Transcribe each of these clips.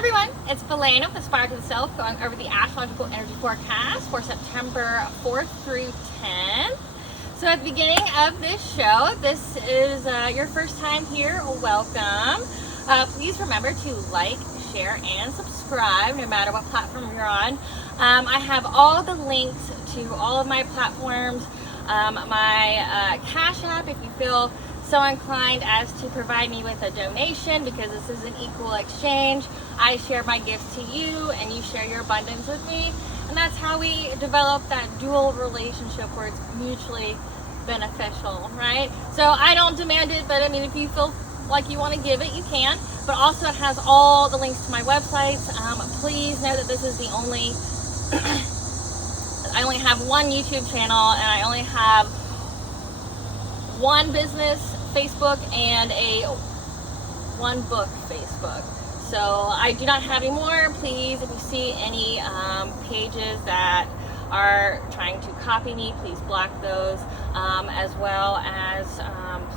everyone, it's Llewellyns with Aspiraltotheself going over the astrological energy forecast for September 4th through 10th. So at the beginning of this show, this is your first time here, welcome. Please remember to like, share, and subscribe no matter what platform you're on. I have all the links to all of my platforms, my Cash App if you feel so inclined as to provide me with a donation, because this is an equal exchange. I share my gifts to you and you share your abundance with me, and that's how we develop that dual relationship where it's mutually beneficial, right? So I don't demand it, but I mean, if you feel like you want to give it, you can. But also it has all the links to my websites. Please know that this is the only I only have one YouTube channel, and I only have one business Facebook and one book Facebook. So I do not have any more. Please, if you see any pages that are trying to copy me, please block those, as well as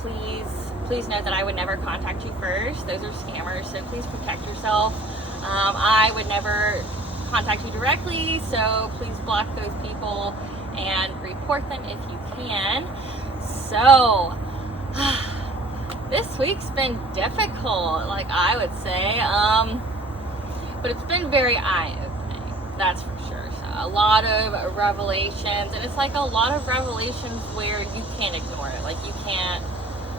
please note that I would never contact you first. Those are scammers, so please protect yourself. I would never contact you directly, so please block those people and report them if you can. So this week's been difficult, like I would say, but it's been very eye-opening, that's for sure. So a lot of revelations, and it's like a lot of revelations where you can't ignore it, like you can't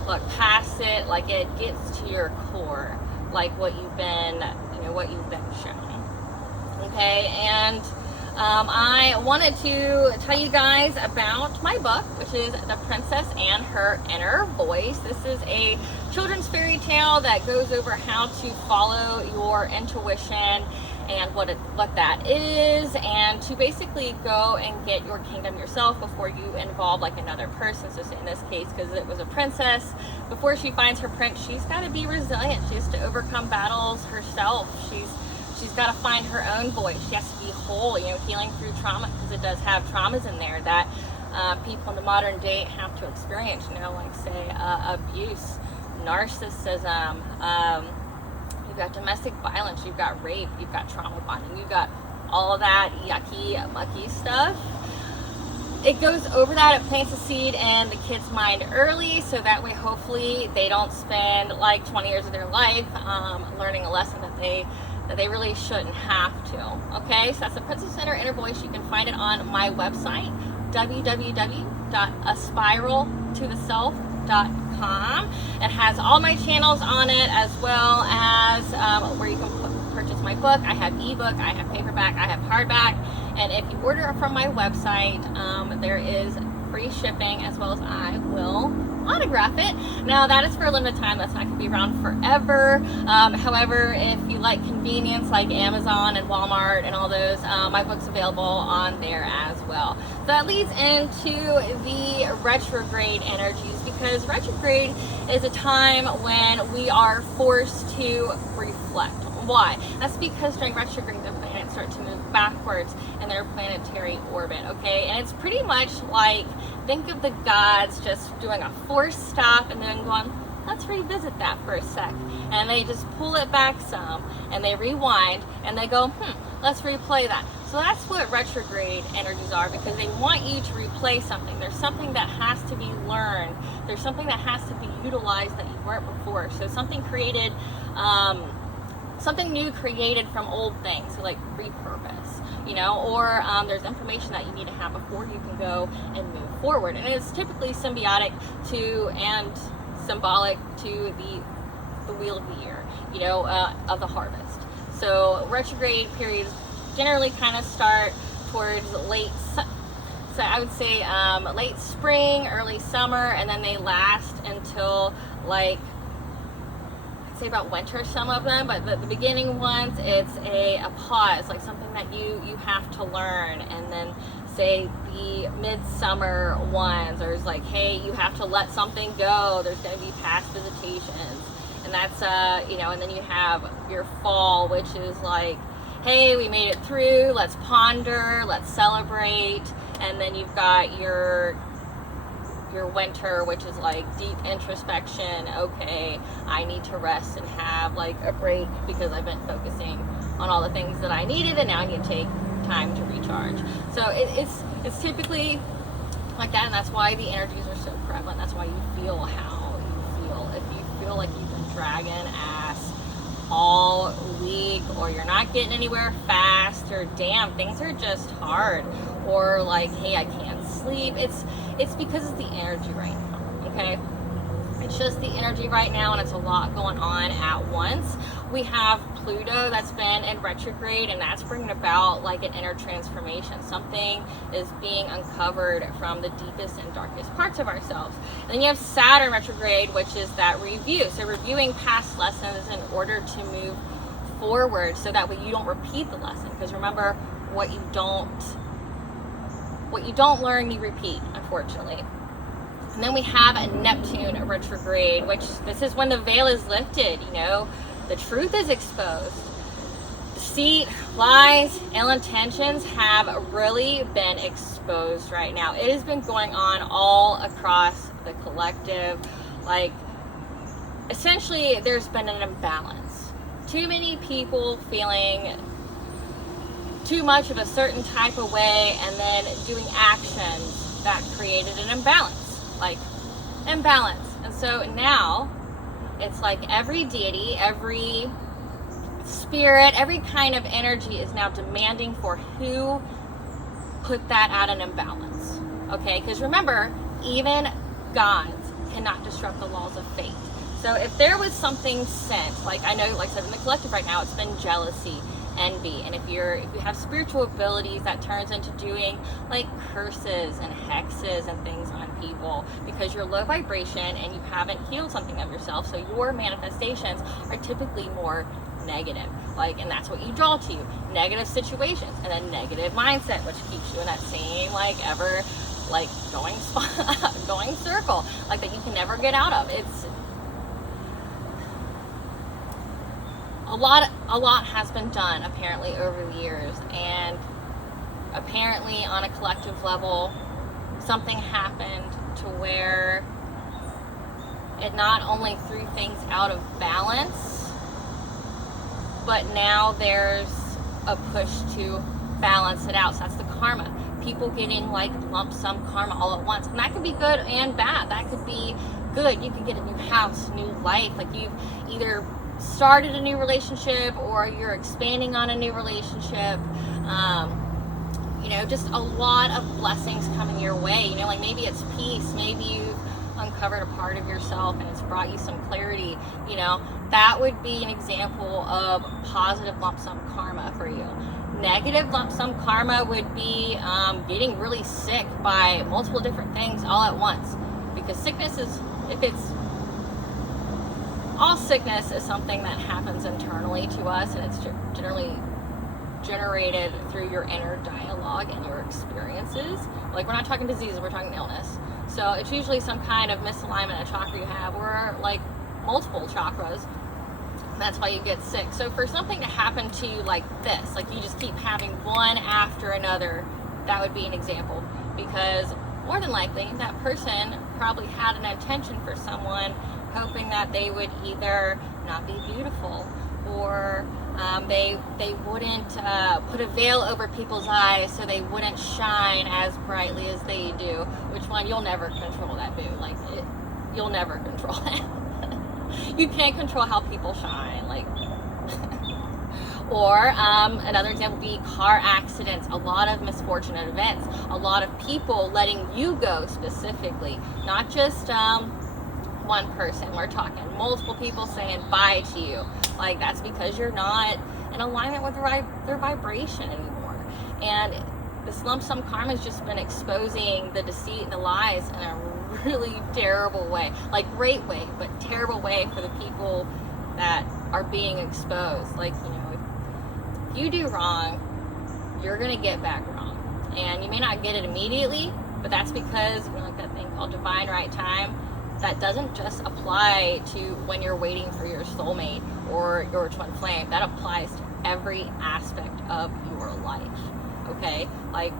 look past it, like it gets to your core, like what you've been shown. Okay, and I wanted to tell you guys about my book, which is The Princess and Her Inner Voice. This is a children's fairy tale that goes over how to follow your intuition and what that is, and to basically go and get your kingdom yourself before you involve like another person. So in this case, because it was a princess, before she finds her prince, she's got to be resilient. She has to overcome battles herself. She's got to find her own voice. She has to be whole, healing through trauma, because it does have traumas in there that people in the modern day have to experience, like say abuse, narcissism, you've got domestic violence, you've got rape, you've got trauma bonding, you've got all of that yucky, mucky stuff. It goes over that, it plants a seed in the kid's mind early, so that way hopefully they don't spend like 20 years of their life learning a lesson that they really shouldn't have to. Okay, so that's The Princess and Her Inner Voice. You can find it on my website, www.aspiraltotheself.com. It has all my channels on it, as well as where you can purchase my book. I have ebook, I have paperback, I have hardback, and if you order it from my website, there is free shipping, as well as I will autograph it. Now that is for a limited time, that's not going to be around forever. However, if you like convenience like Amazon and Walmart and all those, my book's available on there as well. So that leads into the retrograde energies, because retrograde is a time when we are forced to reflect. Why? That's because during retrograde the planets start to move backwards in their planetary orbit, okay? And it's pretty much like, think of the gods just doing a forced stop and then going, let's revisit that for a sec. And they just pull it back some, and they rewind, and they go, let's replay that. So that's what retrograde energies are, because they want you to replay something. There's something that has to be learned. There's something that has to be utilized that you weren't before. So something created, something new created from old things, so like repurpose, or there's information that you need to have before you can go and move forward. And it's typically symbiotic to and symbolic to the wheel of the year, of the harvest. So retrograde periods generally kind of start towards so I would say late spring, early summer, and then they last until like, say about winter, some of them, but the beginning ones, it's a pause, like something that you have to learn. And then say the midsummer ones, there's like, hey, you have to let something go, there's going to be past visitations, and that's and then you have your fall, which is like, hey, we made it through, let's ponder, let's celebrate. And then you've got your your winter, which is like deep introspection. Okay, I need to rest and have like a break because I've been focusing on all the things that I needed, and now I need to take time to recharge. So it's typically like that, and that's why the energies are so prevalent. That's why you feel how you feel. If you feel like you've been dragging ass all week, or you're not getting anywhere fast, or damn, things are just hard, or like, hey, I can't sleep, it's because it's the energy right now. Okay, it's just the energy right now, and it's a lot going on at once. We have Pluto that's been in retrograde, and that's bringing about like an inner transformation. Something is being uncovered from the deepest and darkest parts of ourselves. And then you have Saturn retrograde, which is that review. So reviewing past lessons in order to move forward, so that way you don't repeat the lesson. Because remember, what you don't learn, you repeat, unfortunately. And then we have a Neptune retrograde, which this is when the veil is lifted, you know, the truth is exposed. Deceit, lies, ill intentions have really been exposed right now. It has been going on all across the collective. Like, essentially, there's been an imbalance. Too many people feeling too much of a certain type of way, and then doing actions that created an imbalance. Like, imbalance. And so now it's like every deity, every spirit, every kind of energy is now demanding for who put that at an imbalance. Okay, because remember, even gods cannot disrupt the laws of fate. So if there was something sent, like I know, like I said, in the collective right now, it's been jealousy, envy, and if you have spiritual abilities, that turns into doing like curses and hexes and things on people, because you're low vibration and you haven't healed something of yourself. So your manifestations are typically more negative, like, and that's what you draw to you, negative situations, and then negative mindset, which keeps you in that same like ever like going circle, like that you can never get out of. It's a lot has been done apparently over the years, and apparently on a collective level something happened to where it not only threw things out of balance, but now there's a push to balance it out. So that's the karma. People getting like lump sum karma all at once, and that could be good and bad. That could be good. You could get a new house, new life, like you've either started a new relationship or you're expanding on a new relationship. You know, just a lot of blessings coming your way. You know, like maybe it's peace, maybe you've uncovered a part of yourself and it's brought you some clarity. You know, that would be an example of positive lump sum karma for you. Negative lump sum karma would be getting really sick by multiple different things all at once, because sickness is, all sickness is something that happens internally to us, and it's generally generated through your inner dialogue and your experiences. Like, we're not talking diseases, we're talking illness. So it's usually some kind of misalignment of chakra you have, or like multiple chakras. That's why you get sick. So for something to happen to you like this, like you just keep having one after another, that would be an example, because more than likely that person probably had an intention for someone, hoping that they would either not be beautiful, or they wouldn't put a veil over people's eyes so they wouldn't shine as brightly as they do. Which one? You'll never control that, boo. Like, you'll never control it. You can't control how people shine. Like, or another example would be car accidents, a lot of misfortunate events, a lot of people letting you go specifically, not just one person. We're talking multiple people saying bye to you. Like, that's because you're not in alignment with their vibration anymore. And this lump sum karma has just been exposing the deceit and the lies in a really terrible way. Like, great way, but terrible way for the people that are being exposed. Like, you know, if you do wrong, you're gonna get back wrong, and you may not get it immediately, but that's because, you know, like that thing called divine right time. That doesn't just apply to when you're waiting for your soulmate or your twin flame. That applies to every aspect of your life. Okay? Like,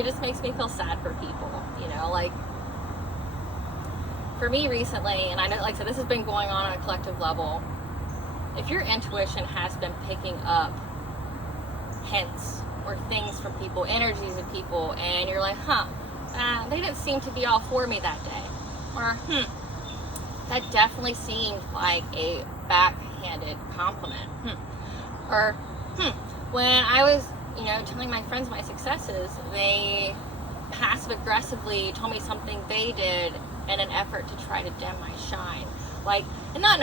it just makes me feel sad for people, you know, like, for me recently, and I know, like I said, this has been going on a collective level. If your intuition has been picking up hints or things from people, energies of people, and you're like, they didn't seem to be all for me that day, or that definitely seemed like a backhanded compliment, or when I was, you know, telling my friends my successes, they passive aggressively told me something they did in an effort to try to dim my shine, like, and not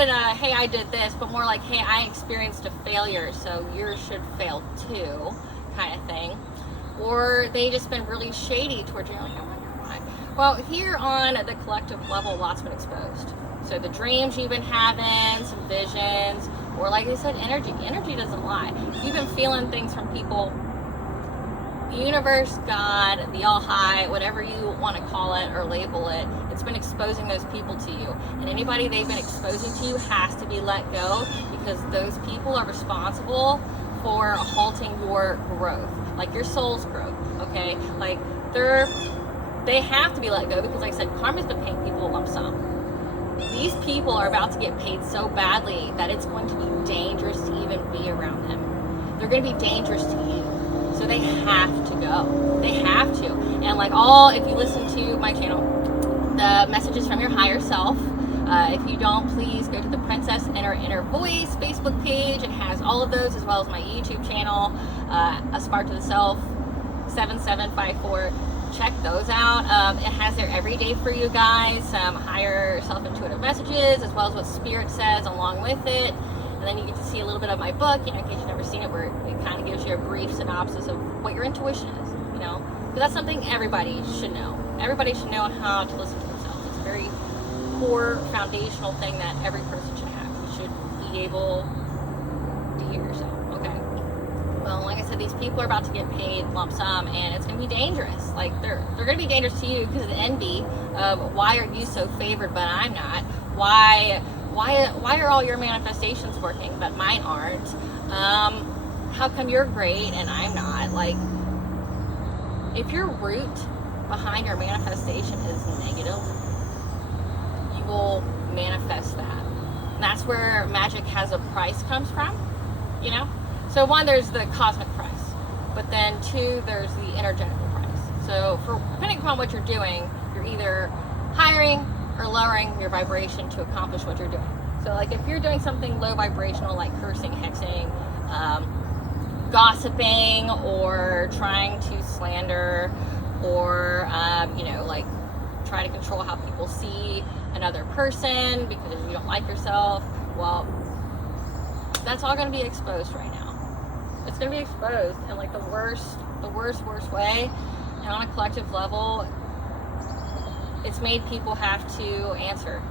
in a hey, I did this, but more like, hey, I experienced a failure, so yours should fail too, kind of thing. Or they just been really shady towards you, like, I wonder why. Well, here on the collective level, lots been exposed. So the dreams you've been having, some visions, or like I said, energy doesn't lie. You've been feeling things from people, the universe, God, the all high, whatever you want to call it or label it, it's been exposing those people to you. And anybody they've been exposing to you has to be let go, because those people are responsible for halting your growth, like your soul's growth, okay? Like, they have to be let go, because like I said, karma's been paying people a lump sum. These people are about to get paid so badly that it's going to be dangerous to even be around them. They're going to be dangerous to you. So they have to go. They have to. And like if you listen to my channel, the messages from your higher self, if you don't, please go to the Princess and Her Inner Voice Facebook page. It has all of those, as well as my YouTube channel, aspiraltotheself 7754. Check those out. It has there every day for you guys, some higher self-intuitive messages, as well as what Spirit says along with it. And then you get to see a little bit of my book, you know, in case you've never seen it, where it kind of gives you a brief synopsis of what your intuition is, you know, because that's something everybody should know. Everybody should know how to listen to themselves. It's a very core, foundational thing that every person should have. You should be able to hear yourself, okay? Well, like I said, these people are about to get paid lump sum, and it's going to be dangerous. Like, they're going to be dangerous to you because of the envy of, why are you so favored but I'm not? Why are all your manifestations working but mine aren't? How come you're great and I'm not? Like, if your root behind your manifestation is negative, you will manifest that. And that's where magic has a price comes from, you know? So one, there's the cosmic price, but then two, there's the energetical price. So depending upon what you're doing, you're either hiring or lowering your vibration to accomplish what you're doing. So like if you're doing something low vibrational, like cursing, hexing, gossiping, or trying to slander, or you know, like try to control how people see another person because you don't like yourself, well, that's all going to be exposed right now. It's going to be exposed in like the worst way. And on a collective level, it's made people have to answer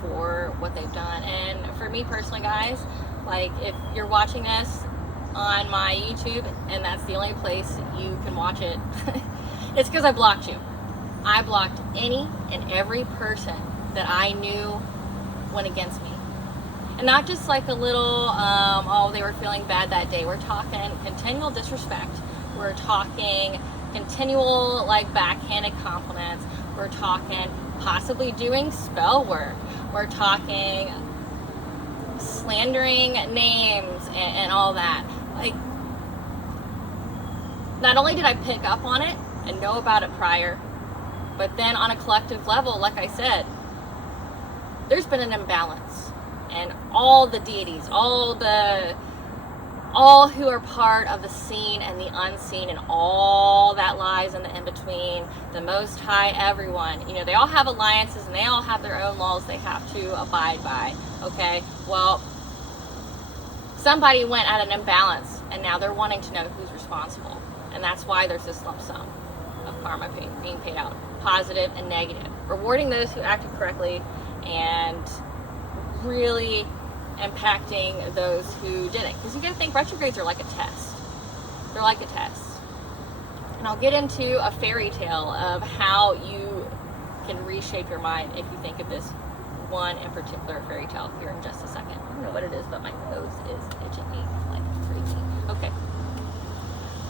for what they've done. And for me personally, guys, like if you're watching this on my YouTube and that's the only place you can watch it, it's because I blocked you. I blocked any and every person that I knew went against me. And not just like a little, they were feeling bad that day. We're talking continual disrespect. We're talking continual like backhanded compliments. We're talking possibly doing spell work. We're talking slandering names and all that. Like, not only did I pick up on it and know about it prior, but then on a collective level, like I said, there's been an imbalance. And all the deities, all who are part of the seen and the unseen and all that lies in the in-between, the Most High, everyone, you know, they all have alliances and they all have their own laws they have to abide by, okay? Well, somebody went at an imbalance and now they're wanting to know who's responsible. And that's why there's this lump sum of karma being paid out, positive and negative, rewarding those who acted correctly and really impacting those who didn't. Because you got to think retrogrades are like a test. They're like a test. And I'll get into a fairy tale of how you can reshape your mind if you think of this one in particular fairy tale here in just a second. I don't know what it is, but my nose is itching me like crazy. Okay.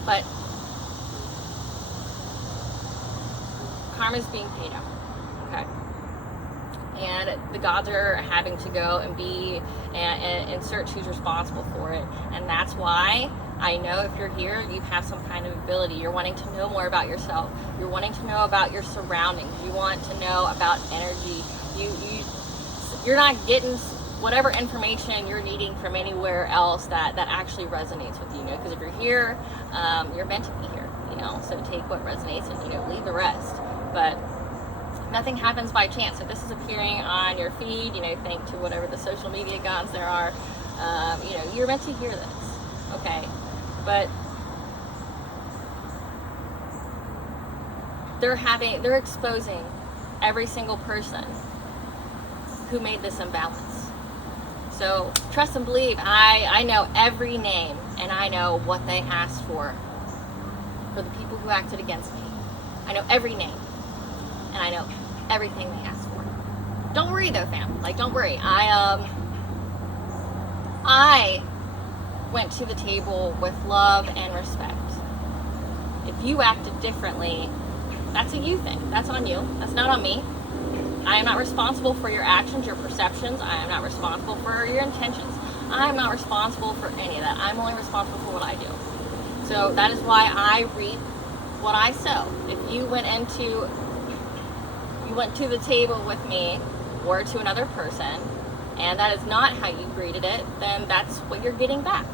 But karma is being paid out, okay? And the gods are having to go and be and search who's responsible for it. And that's why I know if you're here, you have some kind of ability. You're wanting to know more about yourself. You're wanting to know about your surroundings. You want to know about energy. You're not getting whatever information you're needing from anywhere else that actually resonates with you. Because if you're here, you're meant to be here. So take what resonates and leave the rest. But nothing happens by chance. If this is appearing on your feed, thanks to whatever the social media gods there are, you're meant to hear this, okay? But they're exposing every single person who made this imbalance. So trust and believe, I know every name, and I know what they asked for the people who acted against me. I know every name, and I know everything they asked for. Don't worry though, fam. Don't worry. I went to the table with love and respect. If you acted differently, that's a you thing. That's on you. That's not on me. I am not responsible for your actions, your perceptions. I am not responsible for your intentions. I am not responsible for any of that. I'm only responsible for what I do. So that is why I reap what I sow. If you went to the table with me or to another person, and that is not how you greeted it, then that's what you're getting back,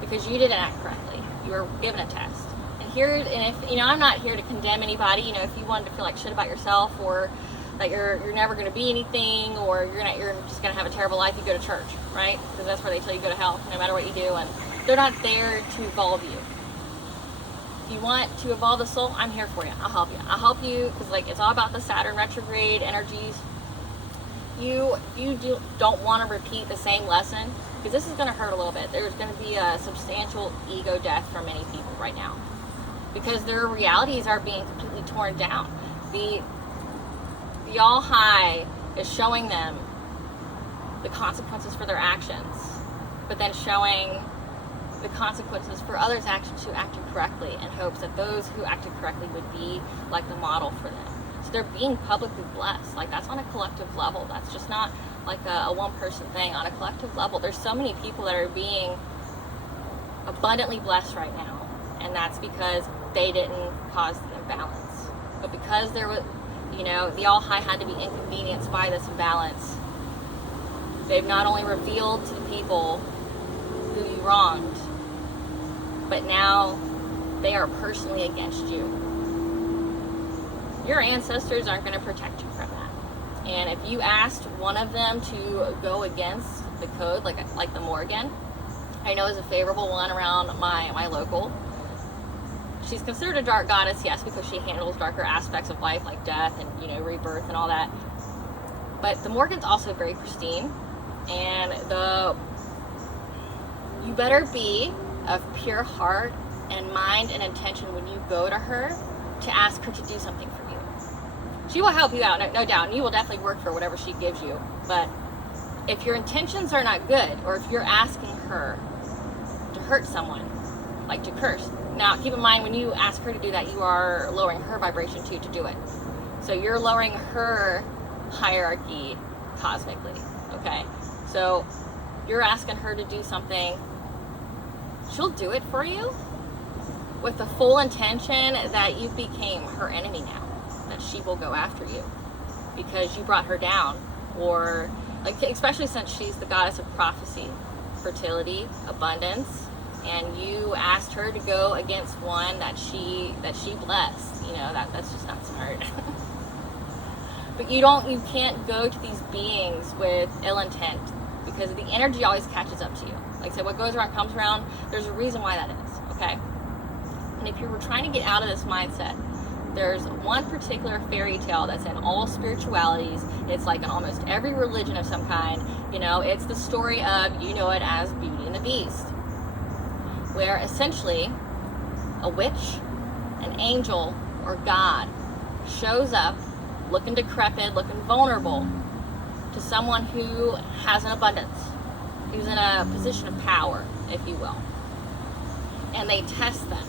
because you didn't act correctly. You were given a test. And if I'm not here to condemn anybody. If you wanted to feel like shit about yourself, or that you're never going to be anything, or you're just going to have a terrible life, you go to church, right? Because that's where they tell you go to hell no matter what you do, and they're not there to evolve you. If you want to evolve the soul, I'm here for you. I'll help you. I'll help you, because it's all about the Saturn retrograde energies. You don't want to repeat the same lesson, because this is going to hurt a little bit. There's going to be a substantial ego death for many people right now, because their realities are being completely torn down. The All High is showing them the consequences for their actions, but then showing the consequences for others' actions who acted correctly, in hopes that those who acted correctly would be like the model for them. So they're being publicly blessed. That's on a collective level. That's just not like a one-person thing. On a collective level, there's so many people that are being abundantly blessed right now, and that's because they didn't cause the imbalance. But because there was, the All High had to be inconvenienced by this imbalance, they've not only revealed to the people who you wronged, but now they are personally against you. Your ancestors aren't going to protect you from that. And if you asked one of them to go against the code, like the Morgan, I know is a favorable one around my local. She's considered a dark goddess, yes, because she handles darker aspects of life like death and rebirth and all that. But the Morgan's also very pristine, and you better be of pure heart and mind and intention when you go to her to ask her to do something for you. She will help you out, no doubt, and you will definitely work for whatever she gives you. But if your intentions are not good, or if you're asking her to hurt someone, like to curse, now keep in mind, when you ask her to do that, you are lowering her vibration too to do it. So you're lowering her hierarchy cosmically, okay? So you're asking her to do something, she'll do it for you with the full intention that you became her enemy now, that she will go after you because you brought her down, or especially since she's the goddess of prophecy, fertility, abundance, and you asked her to go against one that she blessed. That's just not smart. But you can't go to these beings with ill intent, because the energy always catches up to you. Like I said, what goes around comes around. There's a reason why that is, okay? And if you were trying to get out of this mindset, there's one particular fairy tale that's in all spiritualities. It's in almost every religion of some kind. It's the story of, it as Beauty and the Beast, where essentially a witch, an angel, or God shows up looking decrepit, looking vulnerable to someone who has an abundance, who's in a position of power, if you will. And they test them.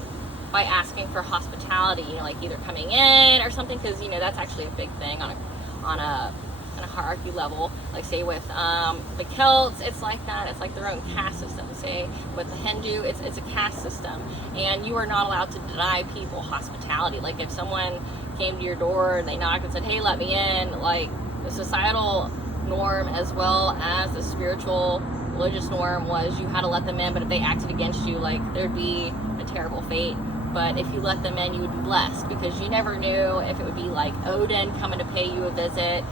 by asking for hospitality, you know, like either coming in or something, because, you know, that's actually a big thing on a hierarchy level. Like say with the Celts, it's like that. It's like their own caste system. Say with the Hindu, it's a caste system, and you are not allowed to deny people hospitality. Like if someone came to your door and they knocked and said, hey, let me in, like the societal norm as well as the spiritual religious norm was you had to let them in, but if they acted against you, like there'd be a terrible fate. But if you let them in, you would be blessed, because you never knew if it would be like Odin coming to pay you a visit,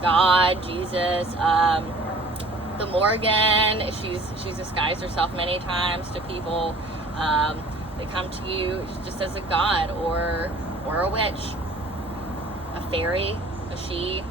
God, Jesus, the Morgan, she's disguised herself many times to people. They come to you just as a god or a witch, a fairy, a she,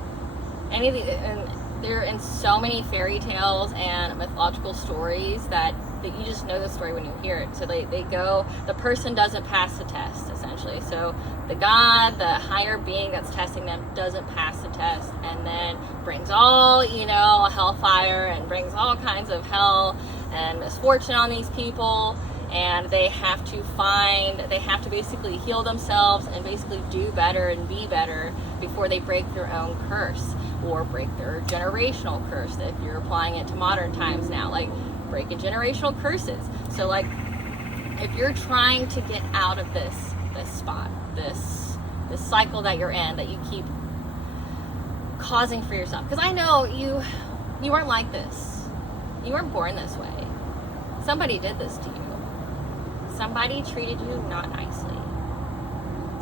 any of these, and they're in so many fairy tales and mythological stories that you just know the story when you hear it. So they go, the person doesn't pass the test, essentially. So the god, the higher being that's testing them, doesn't pass the test, and then brings all, you know, hellfire and brings all kinds of hell and misfortune on these people. And they have to basically heal themselves and basically do better and be better before they break their own curse or break their generational curse. If you're applying it to modern times now, like breaking generational curses. So like if you're trying to get out of this spot, this cycle that you're in, that you keep causing for yourself, because I know you weren't like this. You weren't born this way. Somebody did this to you. Somebody treated you not nicely.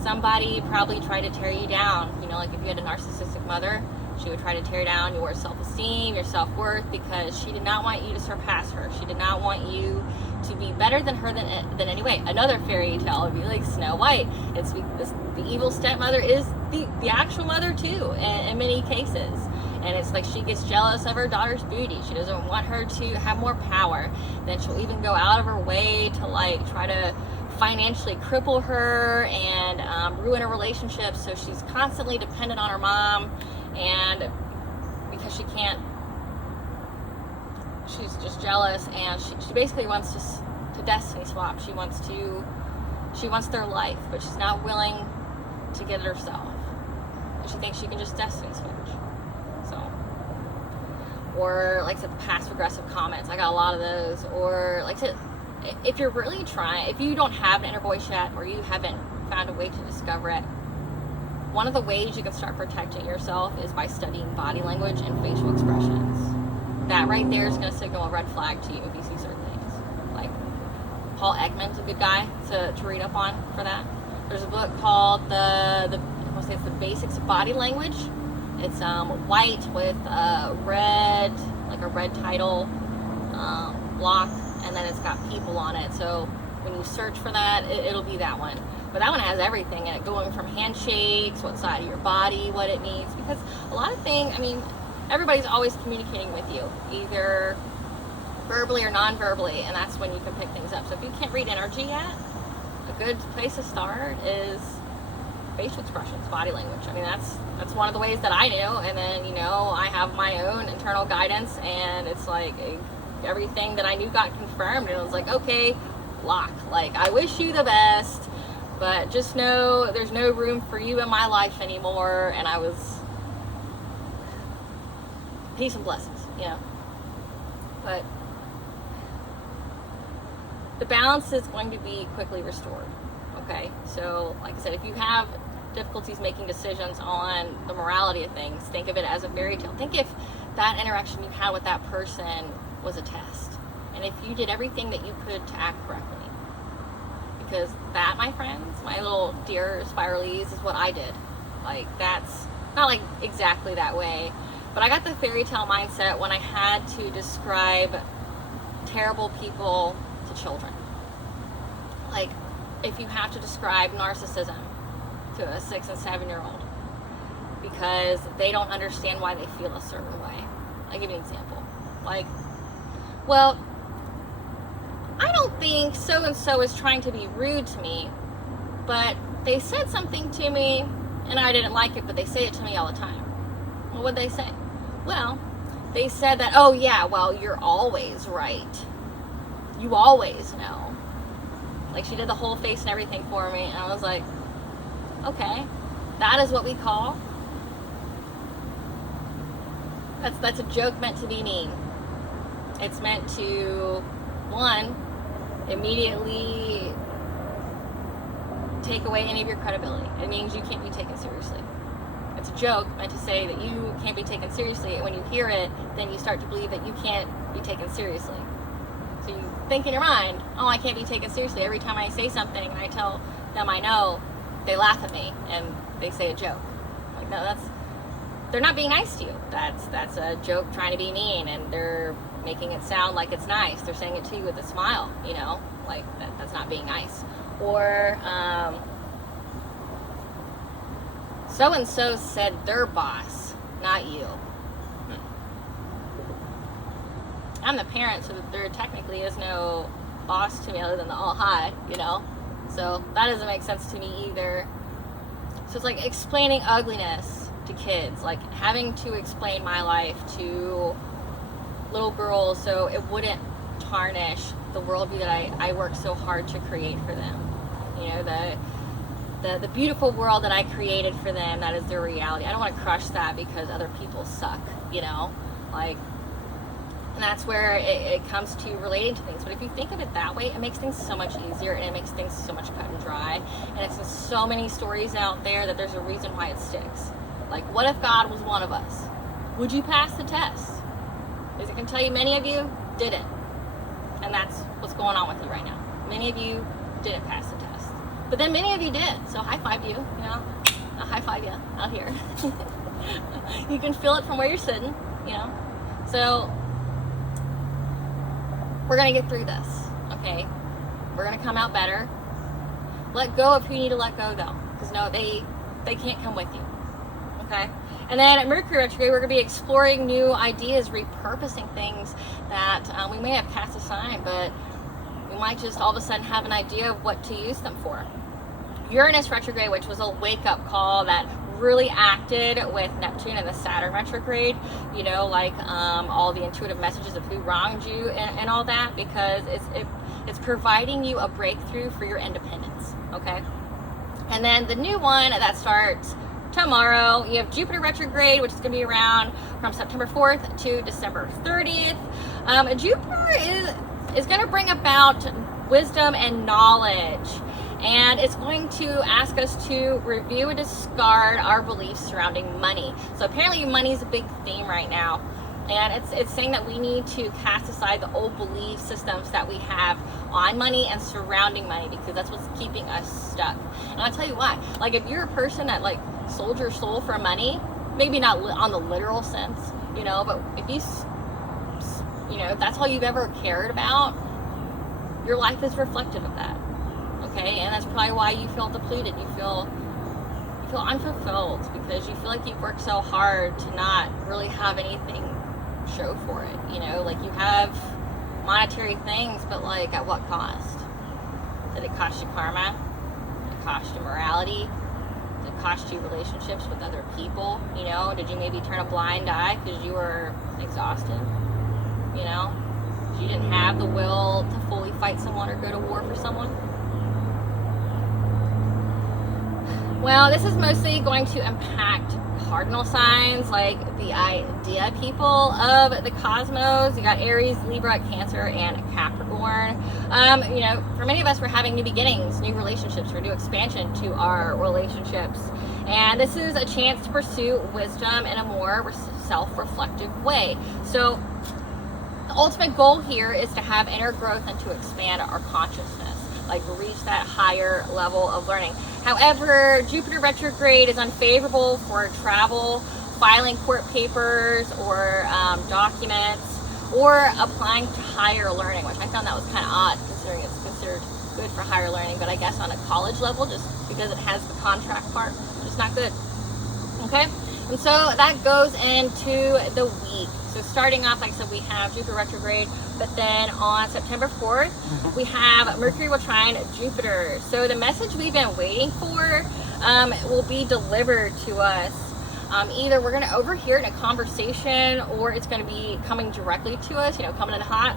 Somebody probably tried to tear you down. You know, like if you had a narcissistic mother, she would try to tear down your self-esteem, your self-worth, because she did not want you to surpass her. She did not want you to be better than her than any way. Another fairy tale would be like Snow White. The evil stepmother is the actual mother too, in many cases. And it's like she gets jealous of her daughter's beauty. She doesn't want her to have more power. Then she'll even go out of her way to like try to financially cripple her and ruin her relationship. So she's constantly dependent on her mom, and because she's just jealous, and she basically wants to destiny swap. She wants their life, but she's not willing to get it herself. And she thinks she can just destiny switch. Or like I said, the passive aggressive comments, I got a lot of those. Or like if you're really trying, if you don't have an inner voice yet, or you haven't found a way to discover it, one of the ways you can start protecting yourself is by studying body language and facial expressions. That right there is going to signal a red flag to you if you see certain things. Like Paul Ekman's a good guy to read up on for that. There's a book called the Basics of Body Language. It's white with a red title block, and then it's got people on it. So when you search for that, it'll be that one. But that one has everything in it, going from handshakes, what side of your body, what it means. Because a lot of things, I mean, everybody's always communicating with you, either verbally or non-verbally, and that's when you can pick things up. So if you can't read energy yet, a good place to start is facial expressions, body language. I mean, that's one of the ways that I knew. And then, you know, I have my own internal guidance, and it's like everything that I knew got confirmed, and it was like, okay, lock. Like, I wish you the best, but just know there's no room for you in my life anymore. And I was peace and blessings, you know. But the balance is going to be quickly restored. Okay, so like I said, if you have difficulties making decisions on the morality of things, think of it as a fairy tale. Think if that interaction you had with that person was a test, and if you did everything that you could to act correctly. Because that, my friends, my little dear spiralies, is what I did. Like, that's not like exactly that way, but I got the fairy tale mindset when I had to describe terrible people to children. Like, if you have to describe narcissism to a 6 and 7 year old because they don't understand why they feel a certain way. I'll give you an example. Like, well, I don't think so and so is trying to be rude to me, but they said something to me and I didn't like it, but they say it to me all the time. Well, what'd they say? Well, they said that, oh yeah, well, you're always right. You always know. Like, she did the whole face and everything for me, and I was like, okay, that is what we call, that's a joke meant to be mean. It's meant to, one, immediately take away any of your credibility. It means you can't be taken seriously. It's a joke meant to say that you can't be taken seriously, and when you hear it, then you start to believe that you can't be taken seriously. So you think in your mind, oh, I can't be taken seriously. Every time I say something and I tell them I know, they laugh at me and they say a joke. Like, no, they're not being nice to you. That's a joke trying to be mean, and they're making it sound like it's nice. They're saying it to you with a smile, you know, like that's not being nice. Or so and so said their boss, not you. I'm the parent, so there technically is no boss to me other than the all high, you know. So that doesn't make sense to me either. So it's like explaining ugliness to kids, like having to explain my life to little girls so it wouldn't tarnish the worldview that I work so hard to create for them. You know, the beautiful world that I created for them, that is their reality. I don't want to crush that because other people suck, you know, like, and that's where it comes to relating to things. But if you think of it that way, it makes things so much easier, and it makes things so much cut and dry. And it's in so many stories out there that there's a reason why it sticks. Like, what if God was one of us? Would you pass the test? Because I can tell you many of you didn't. And that's what's going on with you right now. Many of you didn't pass the test. But then many of you did. So high five you, you know. I'll high five you out here. You can feel it from where you're sitting, you know. So we're going to get through this, okay? We're going to come out better. Let go of who you need to let go, though. Because, no, they can't come with you, okay? And then at Mercury retrograde, we're going to be exploring new ideas, repurposing things that we may have cast aside, but we might just all of a sudden have an idea of what to use them for. Uranus retrograde, which was a wake-up call that really acted with Neptune and the Saturn retrograde, you know, like all the intuitive messages of who wronged you and all that, because it's providing you a breakthrough for your independence, okay? And then the new one that starts tomorrow, you have Jupiter retrograde, which is going to be around from September 4th to December 30th. Jupiter is going to bring about wisdom and knowledge, and it's going to ask us to review and discard our beliefs surrounding money. So apparently money is a big theme right now, and it's saying that we need to cast aside the old belief systems that we have on money and surrounding money, because that's what's keeping us stuck. And I'll tell you why. Like, if you're a person that like sold your soul for money, maybe not on the literal sense, you know, but if you know, if that's all you've ever cared about, your life is reflective of that. Okay, and that's probably why you feel depleted. You feel unfulfilled because you feel like you've worked so hard to not really have anything show for it. You know, like you have monetary things, but like at what cost? Did it cost you karma? Did it cost you morality? Did it cost you relationships with other people? You know, did you maybe turn a blind eye because you were exhausted? You know, because you didn't have the will to fully fight someone or go to war for someone? Well, this is mostly going to impact cardinal signs, like the idea people of the cosmos. You got Aries, Libra, Cancer, and Capricorn. You know, for many of us, we're having new beginnings, new relationships, or new expansion to our relationships. And this is a chance to pursue wisdom in a more self-reflective way. So the ultimate goal here is to have inner growth and to expand our consciousness, like reach that higher level of learning. However, Jupiter retrograde is unfavorable for travel, filing court papers or documents, or applying to higher learning, which I found that was kind of odd considering it's considered good for higher learning, but I guess on a college level, just because it has the contract part, just not good. Okay? And so that goes into the week. So starting off, like I said, we have Jupiter retrograde, but then on September 4th, we have Mercury will trine Jupiter. So the message we've been waiting for will be delivered to us. Either we're going to overhear it in a conversation, or it's going to be coming directly to us, you know, coming in hot.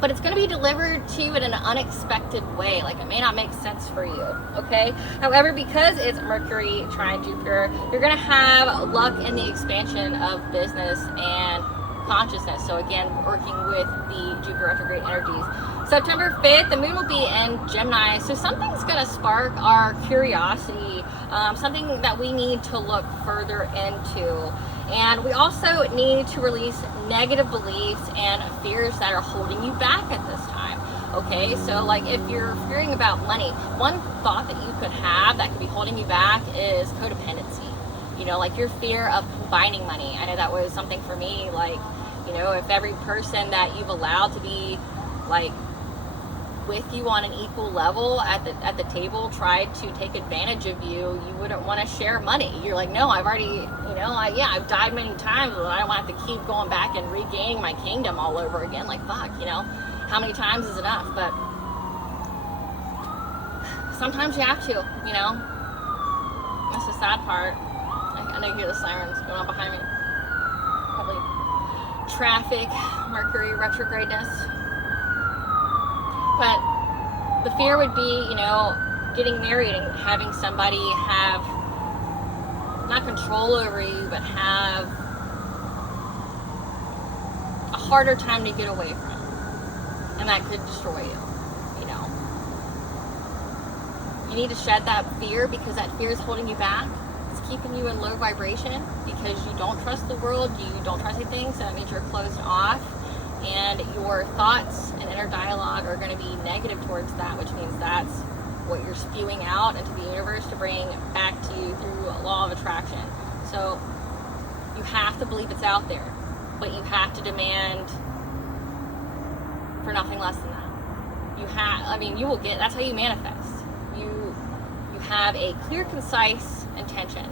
but it's going to be delivered to you in an unexpected way. Like, it may not make sense for you, okay? However, because it's Mercury trine Jupiter, you're going to have luck in the expansion of business and consciousness. So again, working with the Jupiter retrograde energies. September 5th, the moon will be in Gemini, so something's going to spark our curiosity, something that we need to look further into. And we also need to release negative beliefs and fears that are holding you back at this time. Okay, so like if you're fearing about money, one thought that you could have that could be holding you back is codependency. You know, like your fear of combining money. I know that was something for me, like, you know, if every person that you've allowed to be like with you on an equal level at the table tried to take advantage of you, you wouldn't want to share money. You're like, no, I've already, you know, I've died many times, but I don't want to have to keep going back and regaining my kingdom all over again. Like, fuck, you know, how many times is enough? But sometimes you have to, you know. That's the sad part. I know you hear the sirens going on behind me. Probably traffic, Mercury retrogradness. But the fear would be, you know, getting married and having somebody have not control over you, but have a harder time to get away from. And that could destroy you, you know. You need to shed that fear, because that fear is holding you back. It's keeping you in low vibration because you don't trust the world, you don't trust anything, so that means you're closed off. And your thoughts and inner dialogue are going to be negative towards that, which means that's what you're spewing out into the universe to bring back to you through a law of attraction. So you have to believe it's out there, but you have to demand for nothing less than that. You will get, that's how you manifest. You have a clear, concise intention.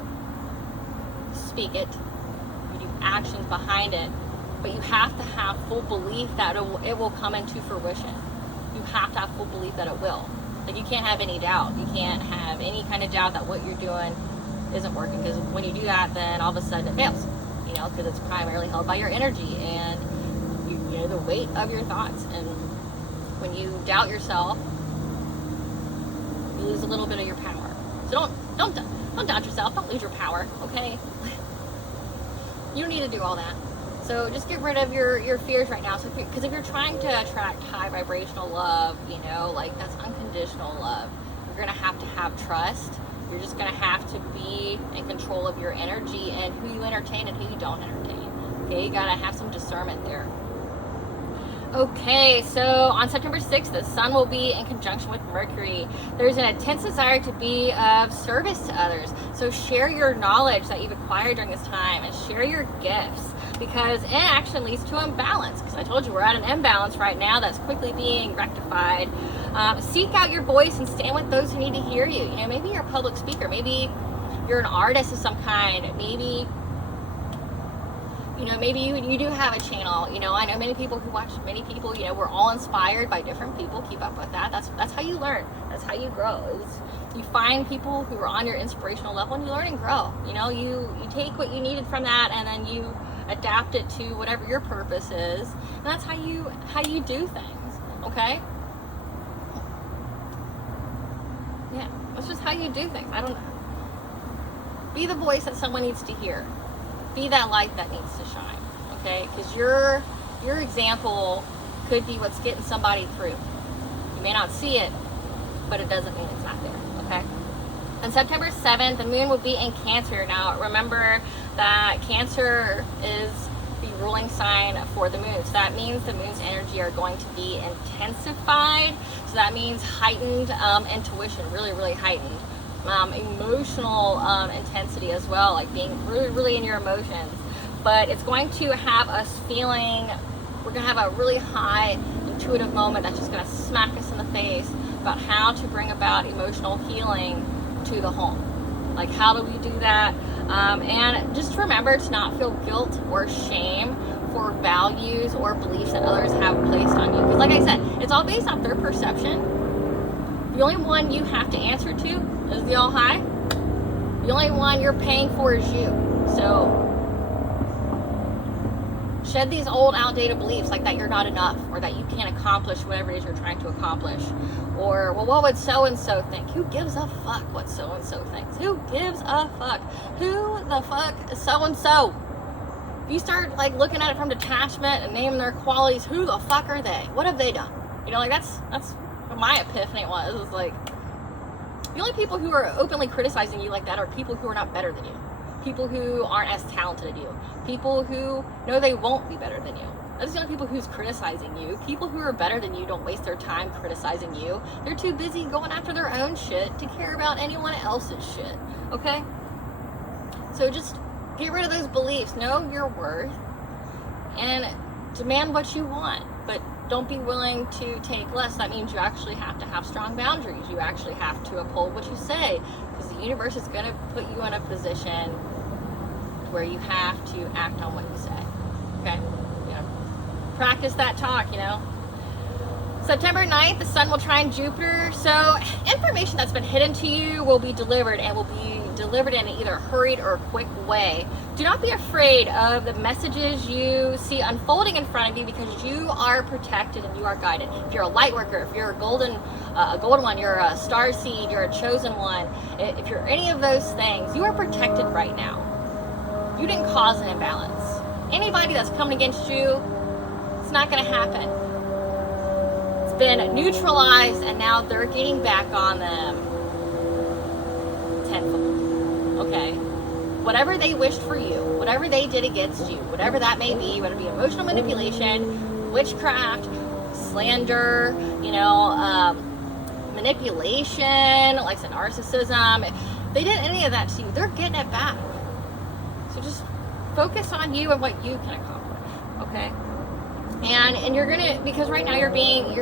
Speak it. You do actions behind it. But you have to have full belief that it will come into fruition. You have to have full belief that it will. Like, you can't have any doubt. You can't have any kind of doubt that what you're doing isn't working. Because when you do that, then all of a sudden it fails. You know, because it's primarily held by your energy and you know, the weight of your thoughts. And when you doubt yourself, you lose a little bit of your power. So don't doubt yourself. Don't lose your power. Okay? You don't need to do all that. So just get rid of your fears right now. So because if you're trying to attract high vibrational love, you know, like that's unconditional love, you're going to have trust. You're just going to have to be in control of your energy and who you entertain and who you don't entertain. Okay, you got to have some discernment there. Okay, so on September 6th, the sun will be in conjunction with Mercury. There's an intense desire to be of service to others. So share your knowledge that you've acquired during this time and share your gifts, because inaction leads to imbalance. Because I told you we're at an imbalance right now that's quickly being rectified. Seek out your voice and stand with those who need to hear you. You know, maybe you're a public speaker. Maybe you're an artist of some kind. Maybe you do have a channel. You know, I know many people who watch many people. You know, we're all inspired by different people. Keep up with that. That's how you learn. That's how you grow. You find people who are on your inspirational level and you learn and grow. You know, you take what you needed from that and then you adapt it to whatever your purpose is. And that's how you do things. Okay? Yeah, that's just how you do things. I don't know. Be the voice that someone needs to hear. Be that light that needs to shine, okay? Because your example could be what's getting somebody through. You may not see it, but it doesn't mean it's not there, okay? On September 7th, the moon will be in Cancer. Now, remember that Cancer is the ruling sign for the moon. So that means the moon's energy are going to be intensified. So that means heightened intuition, really, really heightened. Emotional intensity as well, like being really, really in your emotions. But it's going to have us feeling, we're going to have a really high intuitive moment that's just going to smack us in the face about how to bring about emotional healing to the home. Like, how do we do that? And just remember to not feel guilt or shame for values or beliefs that others have placed on you. Because like I said, it's all based off their perception. The only one you have to answer to is the All High. The only one you're paying for is you. So Shed these old outdated beliefs like that you're not enough, or that you can't accomplish whatever it is you're trying to accomplish, or, well, what would so-and-so think? Who gives a fuck what so-and-so thinks? Who gives a fuck? Who the fuck is so-and-so? If you start like looking at it from detachment and naming their qualities, who the fuck are they? What have they done? You know, like that's what my epiphany was. It was like, the only people who are openly criticizing you like that are people who are not better than you. People who aren't as talented as you. People who know they won't be better than you. Those are the only people who's criticizing you. People who are better than you don't waste their time criticizing you. They're too busy going after their own shit to care about anyone else's shit. Okay? So just get rid of those beliefs. Know your worth and demand what you want. But don't be willing to take less. That means you actually have to have strong boundaries. You actually have to uphold what you say, because the universe is going to put you in a position where you have to act on what you say. Okay? You know, practice that talk, you know. September 9th, the sun will trine Jupiter. So information that's been hidden to you will be delivered, and will be delivered in either a hurried or a quick way. Do not be afraid of the messages you see unfolding in front of you, because you are protected and you are guided. If you're a light worker, if you're a golden one, you're a star seed, you're a chosen one, if you're any of those things, you are protected right now. You didn't cause an imbalance. Anybody that's coming against you, it's not going to happen. It's been neutralized, and now they're getting back on them tenfold. Okay? Whatever they wished for you, whatever they did against you, whatever that may be, whether it be emotional manipulation, witchcraft, slander, you know, manipulation, like some narcissism, if they did any of that to you, they're getting it back. So just focus on you and what you can accomplish, okay? And you're gonna, because right now you're being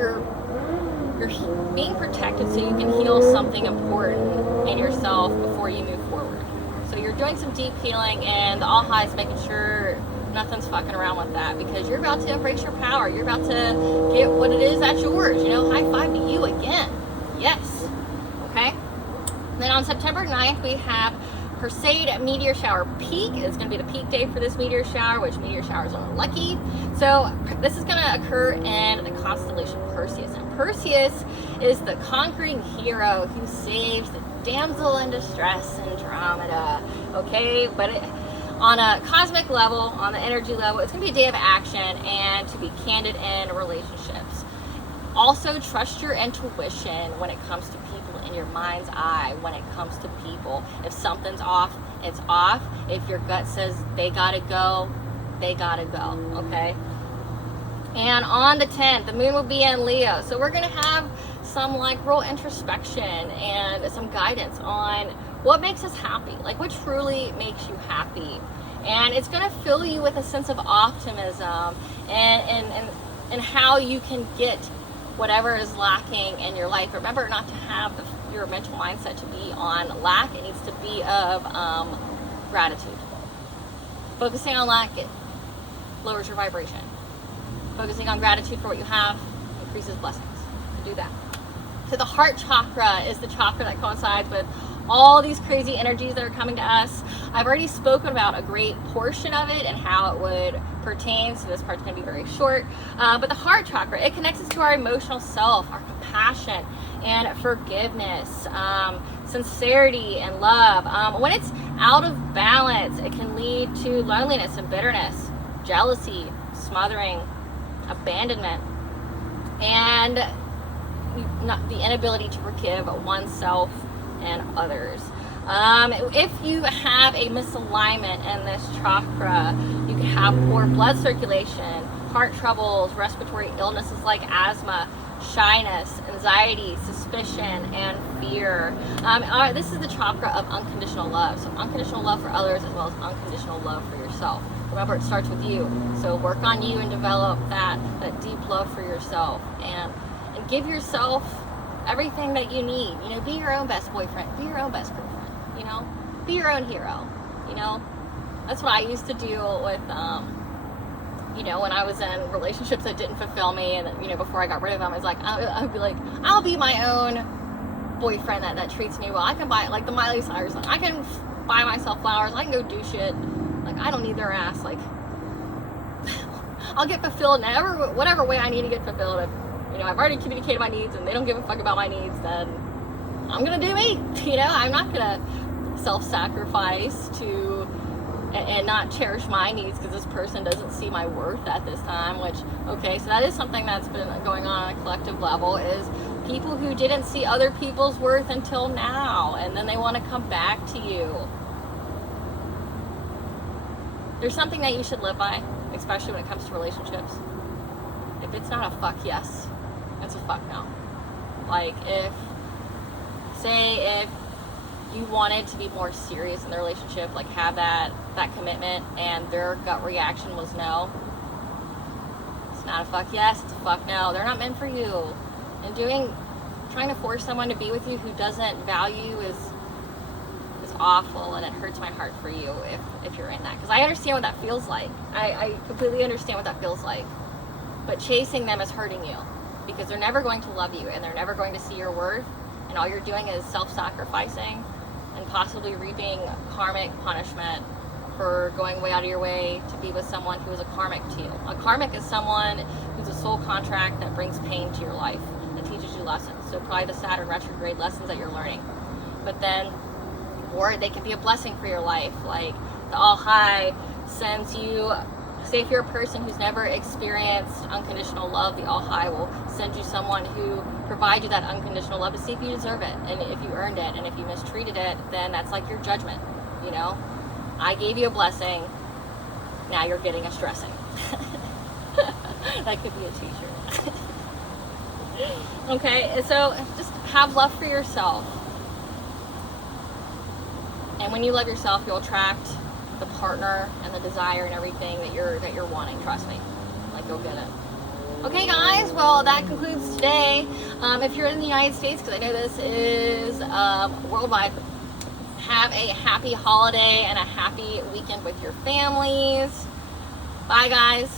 protected so you can heal something important in yourself before you move forward. So you're doing some deep healing, and the AHA is making sure nothing's fucking around with that, because you're about to embrace your power. You're about to get what it is that's yours. You know, high five to you again. Yes. Okay? And then on September 9th, we have Perseid meteor shower peak. It's going to be the peak day for this meteor shower, which meteor showers are lucky. So this is going to occur in the constellation Perseus. And Perseus is the conquering hero who saves the damsel in distress, Andromeda. Okay? But on a cosmic level, on the energy level, it's going to be a day of action and to be candid in relationships. Also, trust your intuition when it comes to people, in your mind's eye when it comes to people. If something's off, it's off. If your gut says they gotta go, they gotta go, okay? And on the 10th, the moon will be in Leo. So we're gonna have some like real introspection and some guidance on what makes us happy, like what truly makes you happy. And it's gonna fill you with a sense of optimism and how you can get whatever is lacking in your life. Remember not to have your mental mindset to be on lack. It needs to be of gratitude. Focusing on lack, it lowers your vibration. Focusing on gratitude for what you have increases blessings. To do that. So the heart chakra is the chakra that coincides with all these crazy energies that are coming to us. I've already spoken about a great portion of it and how it would pertain, so this part's going to be very short. But the heart chakra, it connects us to our emotional self, our compassion and forgiveness, sincerity and love. When it's out of balance, it can lead to loneliness and bitterness, jealousy, smothering, abandonment, and the inability to forgive oneself and others. If you have a misalignment in this chakra, you can have poor blood circulation, heart troubles, respiratory illnesses like asthma, shyness, anxiety, suspicion, and fear. This is the chakra of unconditional love. So unconditional love for others as well as unconditional love for yourself. Remember, it starts with you. So work on you and develop that deep love for yourself, and give yourself everything that you need. You know, be your own best boyfriend, be your own best girlfriend, you know, be your own hero, you know. That's what I used to do with, you know, when I was in relationships that didn't fulfill me, and, you know, before I got rid of them, I was like, I'd be like, I'll be my own boyfriend that treats me well. I can buy, like the Miley Cyrus, like, I can buy myself flowers, I can go do shit, like, I don't need their ass, like, I'll get fulfilled in whatever way I need to get fulfilled. If, you know, I've already communicated my needs and they don't give a fuck about my needs, then I'm gonna do me. You know, I'm not gonna self-sacrifice to and not cherish my needs because this person doesn't see my worth at this time. Which, okay, so that is something that's been going on a collective level, is people who didn't see other people's worth until now, and then they want to come back to you. There's something that you should live by, especially when it comes to relationships. If it's not a fuck yes, it's a fuck no. Like, if you wanted to be more serious in the relationship, like have that commitment, and their gut reaction was no, it's not a fuck yes, it's a fuck no. They're not meant for you. And trying to force someone to be with you who doesn't value is awful, and it hurts my heart for you if you're in that, because I understand what that feels like. I completely understand what that feels like. But chasing them is hurting you, because they're never going to love you, and they're never going to see your worth, and all you're doing is self-sacrificing and possibly reaping karmic punishment for going way out of your way to be with someone who is a karmic to you. A karmic is someone who's a soul contract that brings pain to your life, that teaches you lessons. So probably the Saturn retrograde lessons that you're learning. But then, or they can be a blessing for your life, like the All High sends you, say if you're a person who's never experienced unconditional love, the All High will send you someone who provides you that unconditional love to see if you deserve it, and if you earned it, and if you mistreated it, then that's like your judgment, you know? I gave you a blessing, now you're getting a stressing. That could be a t-shirt. Okay, so just have love for yourself. And when you love yourself, you'll attract the partner and the desire and everything that you're wanting. Trust me, like, you'll get it. Okay, guys. Well, that concludes today. If you're in the United States, because I know this is worldwide, have a happy holiday and a happy weekend with your families. Bye, guys.